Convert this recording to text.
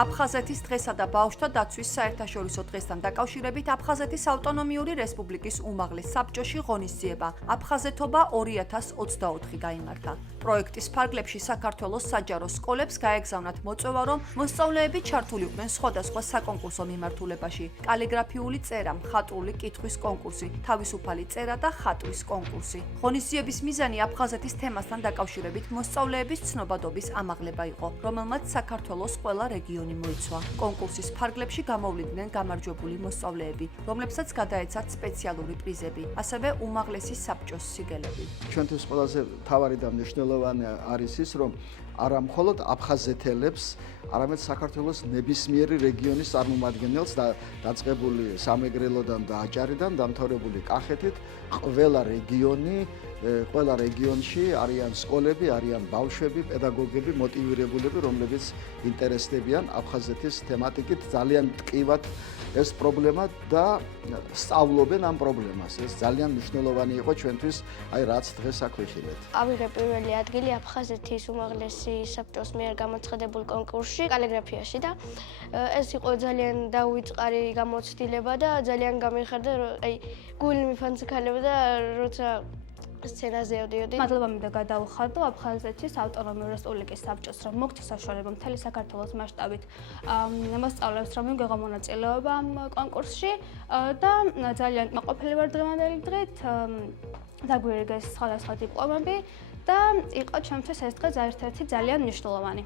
აფხაზეთის დღესა და ბავშვთა დაცვის საერთაშორისო დღესთან დაკავშირებით აფხაზეთის ავტონომიური რესპუბლიკის უმაღლეს საბჭოში ღონისძიება აფხაზეთობა 2024 გაიმართა. პროექტის ფარგლებში საქართველოს საჯარო სკოლებს გაეგზავნათ მოწვევა, რომ მოსწავლეები ჩართულიყვნენ სხვადასხვა საკონკურსო მიმართულებაში: კალიგრაფიული წერა, მხატვრული კითხვის კონკურსი, თავისუფალი წერა და ხატვის კონკურსი. ღონისძიების მიზანი აფხაზეთის თემასთან დაკავშირებით მოსწავლეების ცნობადობის ამაღლება იყო, რომელმაც საქართველოს ყველა რეგიონი მოიცვა. კონკურსის ფარგლებში გამოვლიდნენ გამარჯვებული მოსწავლეები, რომლებსაც გადაეცათ სპეციალური პრიზები, ასევე უმაღლესი საბჭოს სიგელები. ჩვენთვის ყველაზე მთავარი და მნიშვნელოვანი არის ის, რომ არა მხოლოდ აფხაზეთელებს, არამედ საქართველოს ნებისმიერი რეგიონის წარმომადგენელს დაწყებული სამეგრელოდან და აჭარიდან დამთავრებული კახეთით ყველა რეგიონში არიან სკოლები, არიან ბავშვები, პედაგოგები, მოტივირებულები, რომლებიც ინტერესდებიან აფხაზეთის თემატიკით, ძალიან ტკივად ეს პრობლემა და სწავლობენ ამ პრობლემას. ეს ძალიან მნიშვნელოვანი იყო ჩვენთვის, რაც დღეს აქ ვიხილეთ. ავიღე პირველი ადგილი აფხაზეთის უმაღლესი საბჭოს მიერ გამოცხადებულ კონკურსში კალიგრაფიაში და ეს იყო ძალიან დაუვიწყარი გამოცდილება და ძალიან გამიხარდა, გული მიფანცქალებდა, როცა სცენაზე ავდიოდი. მადლობა მინდა გადავხადო აფხაზეთის ავტონომიური რესპუბლიკის საბჭოს, რომ მოგცა საშუალება მთელი საქართველოს მასშტაბით მოსწავლეებს, რომ მიიღო მონაწილეობა ამ კონკურსში და ძალიან კმაყოფილი ვარ დღევანდელი დღით. დაგვირიგეს სხვადასხვა დიპლომები და იყო ჩემთვის ეს დღე ერთ-ერთი ძალიან მნიშვნელოვანი.